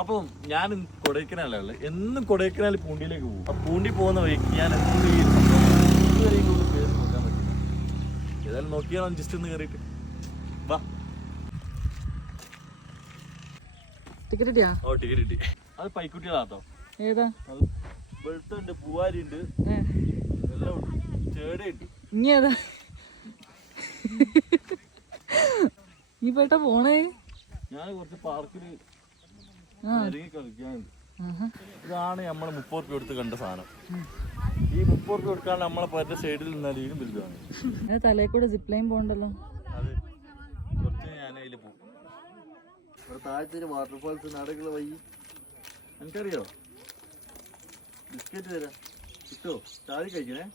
അപ്പം ഞാൻ കൊടൈക്കനാലുള്ള എന്നും കൊടൈക്കനാൽ പൂണ്ടിയിലേക്ക് പോകും. അപ്പം പൂണ്ടി പോകുന്ന വഴിക്ക് ഞാൻ എന്ത് ചെയ്യും കയറി നോക്കാൻ പറ്റില്ല. ഏതായാലും നോക്കിയാൽ ജസ്റ്റ് ഒന്ന് കയറിയിട്ട് വാ. ടിക്കറ്റ് കിട്ടിയാ? ഓ ടിക്കറ്റ് കിട്ടി. അത് പൈക്കുട്ടികളാട്ടോ. ഏതാ? വെളുത്തുണ്ട്, പൂവാരി ഉണ്ട്, എല്ലാം ഉണ്ട്, ചേടയുണ്ട്. ഇനി ഏതാ നീ പോയിട്ടാ പോണേ? ഞാൻ കുറച്ച് പാർക്കില് ഇറങ്ങി കളിക്കാനുണ്ട്. ഇതാണ് നമ്മള് 30 രൂപ കൊടുത്ത് കണ്ട സാധനം. ഈ 30 രൂപ കൊടുക്കാണ്ട് നമ്മളെ പറ്റ സൈഡിൽ നിന്നാൽ ഇതിനും വലുതാണ്. തലയിൽ കൂടെ സിപ്പ് ലൈൻ പോകണ്ടല്ലോ. അത് കുറച്ച് ഞാൻ അതിൽ പോകും. ഇവിടെ താഴത്തൊരു വാട്ടർഫാൾസ് നടക്കുള്ള വഴി എനിക്കറിയോ. ബിസ്ക്കറ്റ് തരാം, കിട്ടോ? ചാടി കഴിക്കണേ.